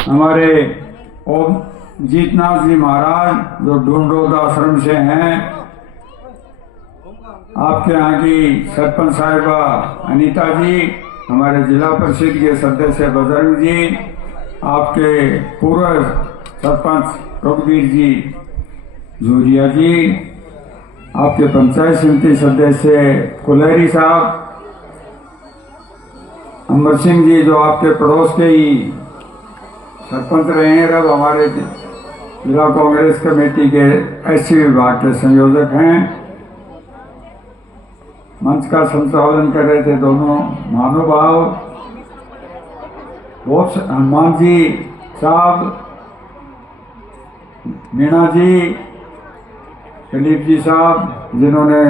हमारे ओम जीतनाथ जी महाराज जो ढूंढोद आश्रम से हैं, आपके यहाँ की सरपंच साहिबा अनीता जी, हमारे जिला परिषद के सदस्य बजरंग जी, आपके पूर्व सरपंच रघुवीर जी जूरिया जी, आपके पंचायत समिति सदस्य कुलहरी साहब, अमर सिंह जी जो आपके पड़ोस के ही सरपंच रहे हैं, अब हमारे जिला कांग्रेस कमेटी के एससी विभाग के संयोजक हैं। मंच का संचालन कर रहे थे दोनों महानुभाव, बहुत हनुमान जी साहब, मीणा जी, दिलीप जी साहब, जिन्होंने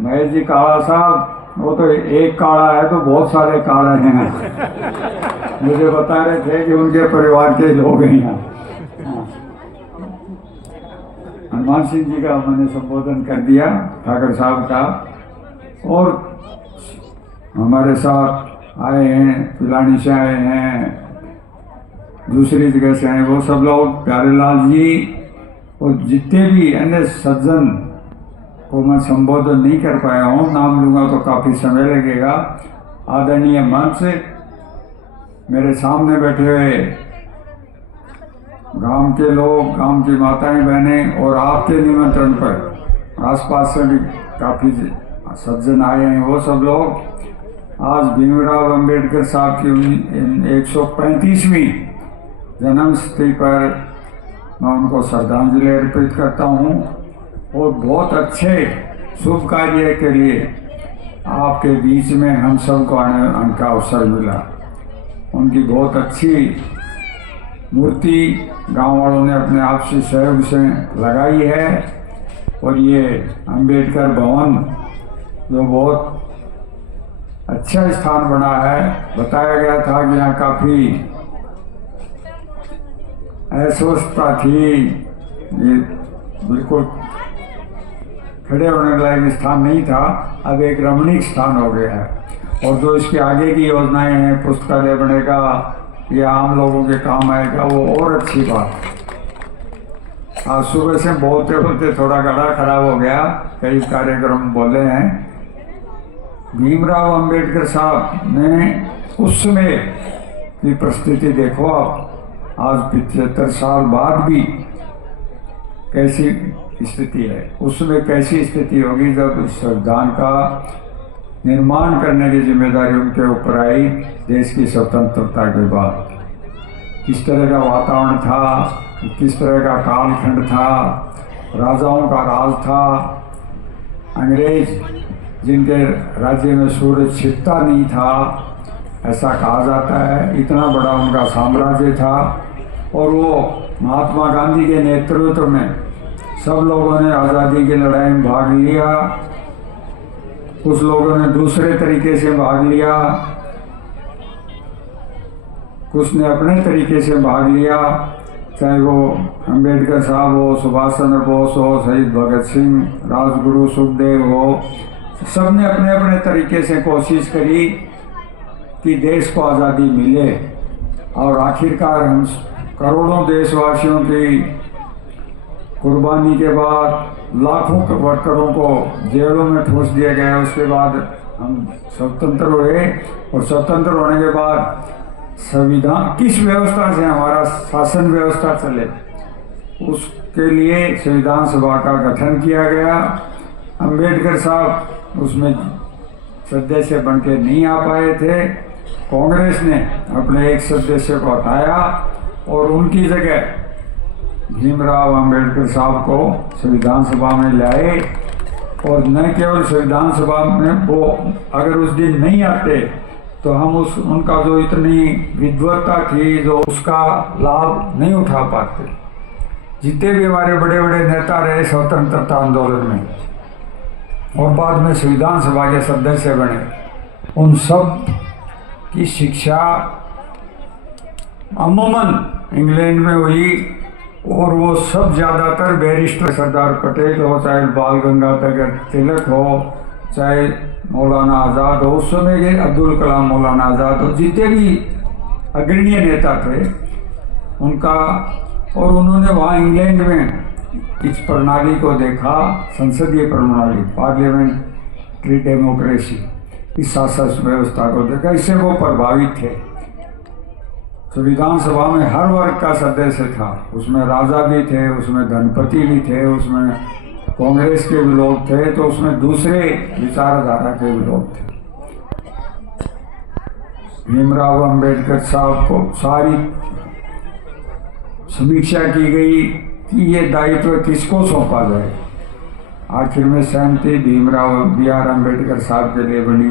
महेश जी काला साहब, वो तो एक काला है तो बहुत सारे काले हैं। मुझे बता रहे थे कि उनके परिवार के लोग हैं यहाँ। हनुमान सिंह जी का मैंने संबोधन कर दिया, ठाकर साहब का, और हमारे साथ आए हैं, पिलानी से आए हैं, दूसरी जगह से आए, वो सब लोग, प्यारेलाल जी और जितने भी अन्य सज्जन को मैं संबोधन नहीं कर पाया हूँ, नाम लूँगा तो काफ़ी समय लगेगा। आदरणीय मंच, मेरे सामने बैठे हुए गांव के लोग, गांव की माताएं बहनें, और आपके निमंत्रण पर आसपास से भी काफ़ी सज्जन आए हैं, वो सब लोग आज भीमराव अंबेडकर साहब की 135वीं जन्मशती पर मैं उनको श्रद्धांजलि अर्पित करता हूँ। और बहुत अच्छे शुभ कार्य के लिए आपके बीच में हम सबको आने का अवसर मिला। उनकी बहुत अच्छी मूर्ति गांव वालों ने अपने आपसी सहयोग से लगाई है, और ये अंबेडकर भवन जो बहुत अच्छा स्थान बना है, बताया गया था कि यहाँ काफ़ी अस्वस्थता थी, ये बिल्कुल खड़े होने लायक स्थान नहीं था, अब एक रमणीक स्थान हो गया है। और जो इसके आगे की योजनाएं हैं, पुस्तकालय बनेगा, ये आम लोगों के काम आएगा, वो और अच्छी बात। आज सुबह से बोलते बोलते थोड़ा गला खराब हो गया, कई कार्यक्रम बोले हैं। भीमराव अंबेडकर साहब ने उस समय की परिस्थिति देखो आप, आज 75 साल बाद भी कैसी स्थिति है, उसमें कैसी स्थिति होगी जब इस संविधान का निर्माण करने की जिम्मेदारी उनके ऊपर आई देश की स्वतंत्रता के बाद। किस तरह का वातावरण था, किस तरह का कालखंड था, राजाओं का राज था, अंग्रेज जिनके राज्य में सूरज छिपता नहीं था, ऐसा कहा जाता है। इतना बड़ा उनका साम्राज्य था, और वो महात्मा गांधी के नेतृत्व में सब लोगों ने आज़ादी की लड़ाई में भाग लिया, कुछ लोगों ने दूसरे तरीके से भाग लिया, कुछ ने अपने तरीके से भाग लिया, चाहे वो अंबेडकर साहब हो, सुभाष चंद्र बोस हो, शहीद भगत सिंह, राजगुरु सुखदेव हो, सब ने अपने अपने तरीके से कोशिश करी कि देश को आज़ादी मिले। और आखिरकार हम करोड़ों देशवासियों की कुर्बानी के बाद लाखों वर्करों को जेलों में ठूंस दिया गया, उसके बाद हम स्वतंत्र हुए। और स्वतंत्र होने के बाद संविधान किस व्यवस्था से हमारा शासन व्यवस्था चले, उसके लिए संविधान सभा का गठन किया गया। अंबेडकर साहब उसमें सदस्य बन के नहीं आ पाए थे, कांग्रेस ने अपने एक सदस्य को हटाया और उनकी जगह भीमराव अंबेडकर साहब को संविधान सभा में लाए। और न केवल संविधान सभा में वो अगर उस दिन नहीं आते तो हम उनका जो इतनी विद्वत्ता थी, जो उसका लाभ नहीं उठा पाते। जितने भी हमारे बड़े बड़े नेता रहे स्वतंत्रता आंदोलन में और बाद में संविधान सभा के सदस्य बने, उन सब की शिक्षा अमूमन इंग्लैंड में हुई। और वो सब ज़्यादातर बैरिस्टर, सरदार पटेल हो, चाहे बाल गंगाधर तिलक हो, चाहे मौलाना आज़ाद हो, उस समय के अब्दुल कलाम, मौलाना आज़ाद हो, जितने भी अग्रणीय नेता थे उनका, और उन्होंने वहाँ इंग्लैंड में इस प्रणाली को देखा, संसदीय प्रणाली, पार्लियामेंट्री डेमोक्रेसी, इस शासन व्यवस्था को देखा, इससे वो प्रभावित थे। तो विधानसभा में हर वर्ग का सदस्य था, उसमें राजा भी थे, उसमें धनपति भी थे, उसमें कांग्रेस के भी लोग थे, तो उसमें दूसरे विचारधारा के भी लोग थे। भीमराव अंबेडकर साहब को सारी समीक्षा की गई कि ये दायित्व किसको सौंपा जाए। आखिर में सहमति भीमराव B.R. अंबेडकर साहब के लिए बनी,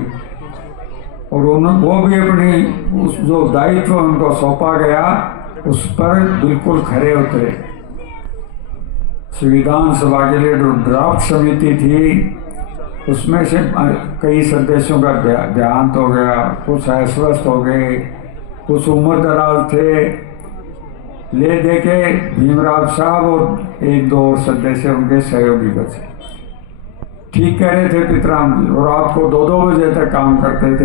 और वो भी अपनी उस जो दायित्व उनको सौंपा गया उस पर बिल्कुल खरे उतरे। विधानसभा के लिए जो ड्राफ्ट समिति थी उसमें से कई सदस्यों का देहांत हो गया, कुछ अस्वस्थ हो गए, कुछ उम्र दराज थे, ले दे के भीमराव साहब और एक दो और सदस्य उनके सहयोगी बचे। ठीक कह रहे थे पितराम जी, और रात को 2-2 बजे तक काम करते थे।